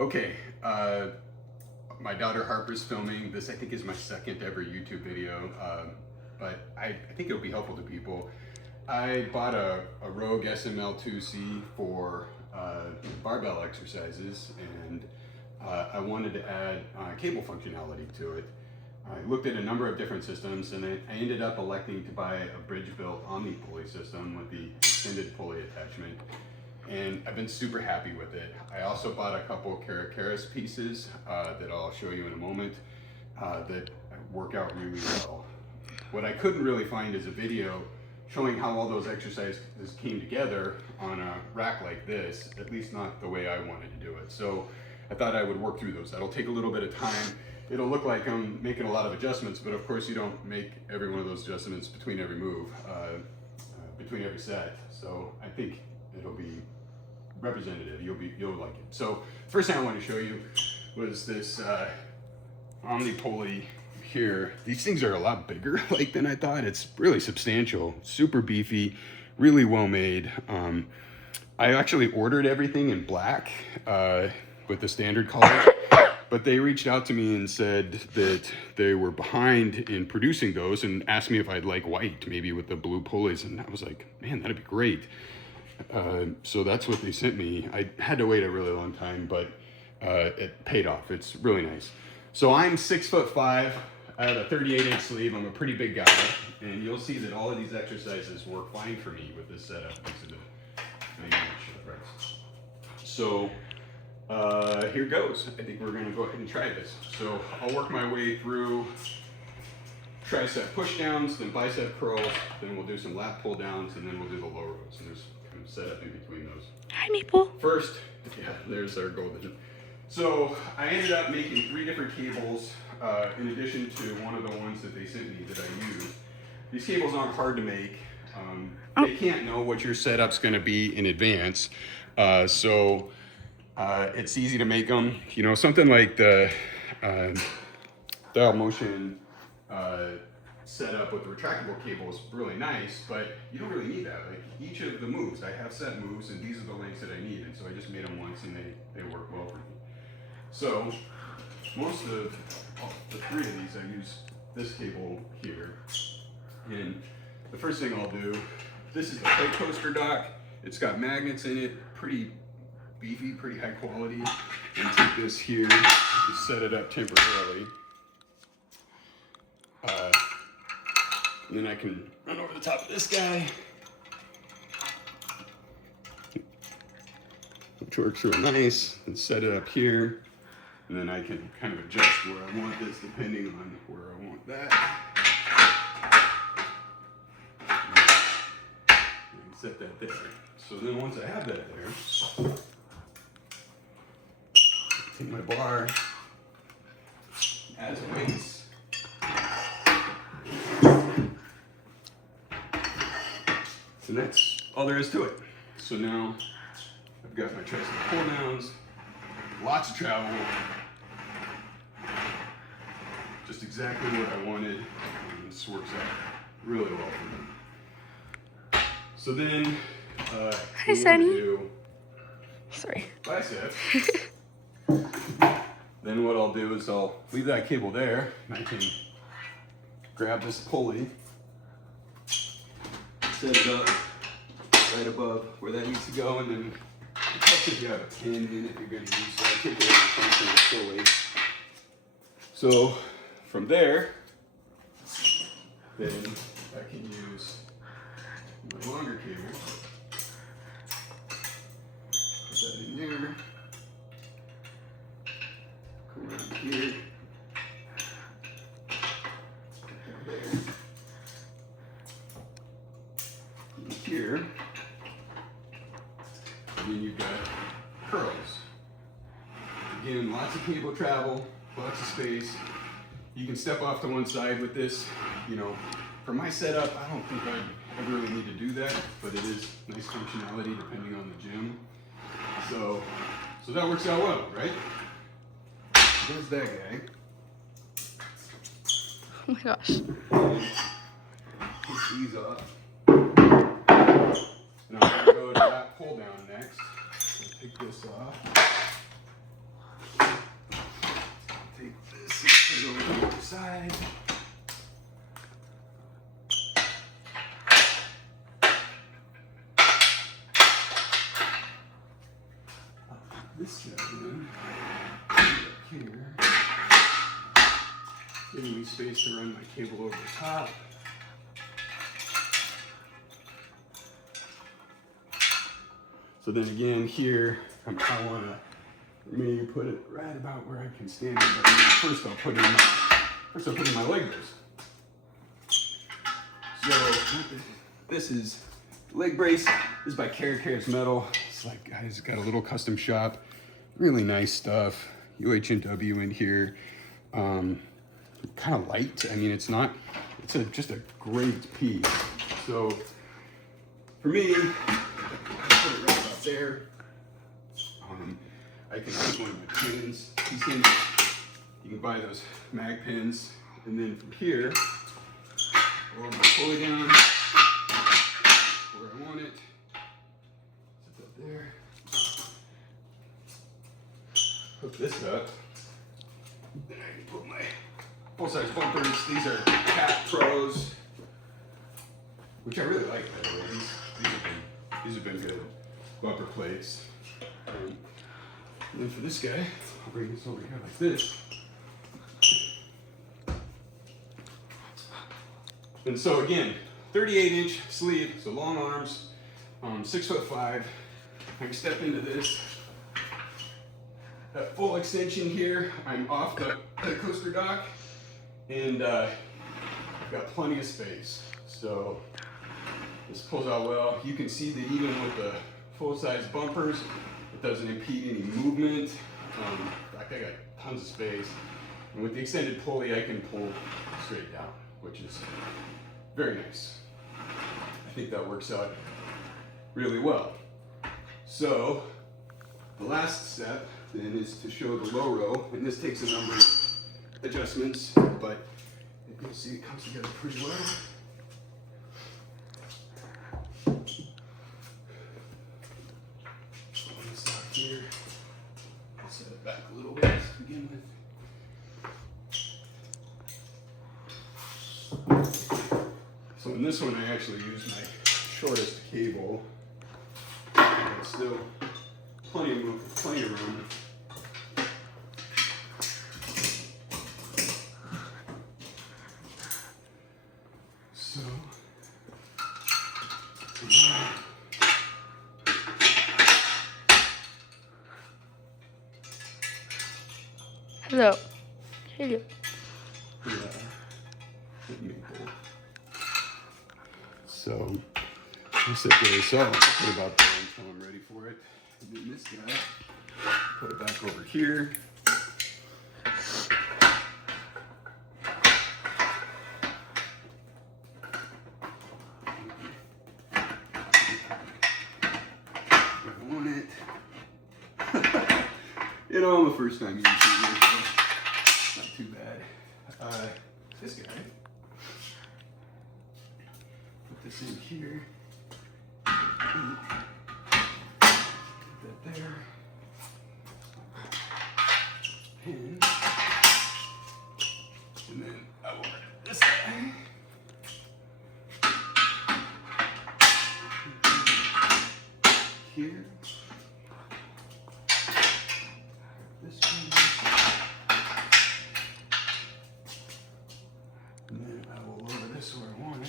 Okay, my daughter Harper's filming. This I think is my second ever YouTube video, but I think it'll be helpful to people. I bought a Rogue SML-2C for barbell exercises, and I wanted to add cable functionality to it. I looked at a number of different systems, and I ended up electing to buy a Built Omni-Pulley system with the extended pulley attachment. And I've been super happy with it. I also bought a couple of Caracara pieces that I'll show you in a moment that work out really well. What I couldn't really find is a video showing how all those exercises came together on a rack like this, at least not the way I wanted to do it. So I thought I would work through those. That'll take a little bit of time. It'll look like I'm making a lot of adjustments, but of course you don't make every one of those adjustments between every move, between every set. So I think it'll be representative. You'll like it. So first thing I want to show you was this Omni-Pulley here. These things are a lot bigger like than I thought. It's really substantial, super beefy, really well made. I actually ordered everything in black with the standard colors, but they reached out to me and said that they were behind in producing those and asked me if I'd like white, maybe with the blue pulleys, and I was like, man, that'd be great. So that's what they sent me. I had to wait a really long time, but it paid off. It's really nice. So I'm 6'5". I have a 38-inch sleeve. I'm a pretty big guy, and you'll see that all of these exercises work fine for me with this setup. So here goes. I think we're gonna go ahead and try this. So I'll work my way through tricep push downs, then bicep curls, then we'll do some lat pull downs, and then we'll do the low rows. And there's kind of set up in between those. Hi, Maple. First, yeah, there's our golden. So I ended up making 3 different cables in addition to one of the ones that they sent me that I used. These cables aren't hard to make. They can't know what your setup's going to be in advance, so it's easy to make them. You know, something like the dial motion setup with the retractable cable is really nice, but you don't really need that. Like each of the moves, I have set moves, and these are the lengths that I need, and so I just made them once, and they work well for me. So most of the 3 of these, I use this cable here, and the first thing I'll do, this is the plate coaster dock. It's got magnets in it, pretty beefy, pretty high quality, and take this here, just set it up temporarily. And then I can run over the top of this guy, which works real nice, and set it up here. And then I can kind of adjust where I want this depending on where I want that. And set that there. So then once I have that there, take my bar, add some weights. And that's all there is to it. So now I've got my tricep pull downs, lots of travel, just exactly what I wanted, and this works out really well for me. So then, hi, Sunny. Do sorry. Bicep. Then what I'll do is I'll leave that cable there, and I can grab this pulley, set it up right above where that needs to go, and then it helps if you have a pin in it you're going to use. So I take it from the pulley. So from there, then I can use my longer cable. Put that in there. Come around here. Put that there. And here. And then you've got curls. Again, lots of cable travel, lots of space. You can step off to one side with this. You know, for my setup, I don't think I really need to do that, but it is nice functionality depending on the gym. So that works out well, right? There's that guy. Oh my gosh. Take these off. And I'm going to go to that pull down next. So take this off. side. This guy in here. Giving me space to run my cable over the top. So then again here, I want to maybe put it right about where I can stand it. But first I'll put in my leg brace. So this is leg brace. This is by Caracara Metal. It's like, guys, got a little custom shop. Really nice stuff. UHNW in here. Kind of light. I mean, it's just a great piece. So for me, I put it right about there. I can put one of my pins. You can buy those mag pins, and then from here, lower my pulley down where I want it. Set that there. Hook this up. Then I can put my full-size bumpers. These are Cat Pros, which I really like, by the way. These have been good bumper plates. And then for this guy, I'll bring this over here like this. And so again, 38-inch sleeve, so long arms, 6'5". I can step into this. That full extension here, I'm off the coaster dock, and I've got plenty of space. So this pulls out well. You can see that even with the full-size bumpers, it doesn't impede any movement. In fact, I got tons of space. And with the extended pulley, I can pull straight down, which is very nice. I think that works out really well. So the last step then is to show the low row, and this takes a number of adjustments, but you'll see it comes together pretty well. Here, I'll set it back a little bit to begin with. So in this one, I actually use my shortest cable. But still plenty of room. So. Hello. Hello. Yeah. So I'll set this up. I'll put it about there until I'm ready for it. And then this guy, put it back over here. I want it. You know, I'm a first time YouTuber, so not too bad. This guy, put this in here, put that there, pin, and then I will run it this guy. Here. This one. And then I will lower this where I want it.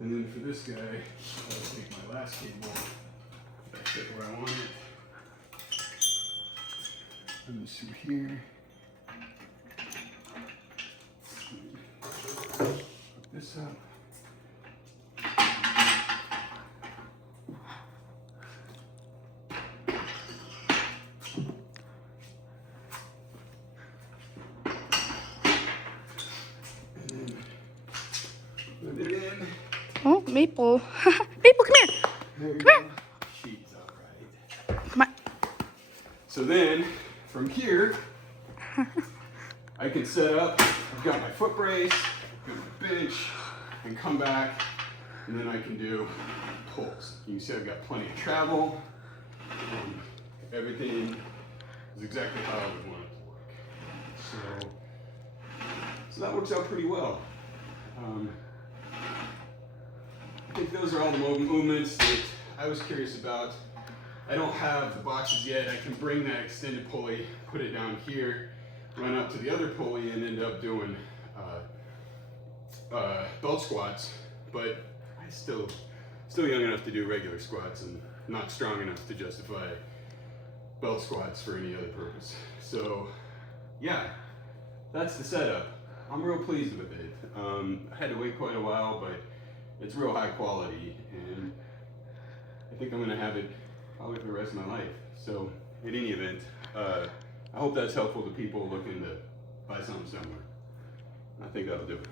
And then for this guy, I'll take my last cable, that's it where I want it. And this through here. Hook this up. Put it in. Oh, Maple. Maple, come here. There you Come go. here. She's all right. Come on. So then, from here, I can set up, I've got my foot brace, I've got my bench, and come back, and then I can do pulls. You can see I've got plenty of travel. everything is exactly how I would want it to work. So that works out pretty well. I think those are all the movements that I was curious about. I don't have the boxes yet. I can bring that extended pulley, put it down here, run up to the other pulley, and end up doing belt squats. But I'm still young enough to do regular squats and not strong enough to justify belt squats for any other purpose. So yeah, that's the setup. I'm real pleased with it. I had to wait quite a while, but it's real high quality, and I think I'm gonna have it probably for the rest of my life. So in any event, I hope that's helpful to people looking to buy something similar. I think that'll do it.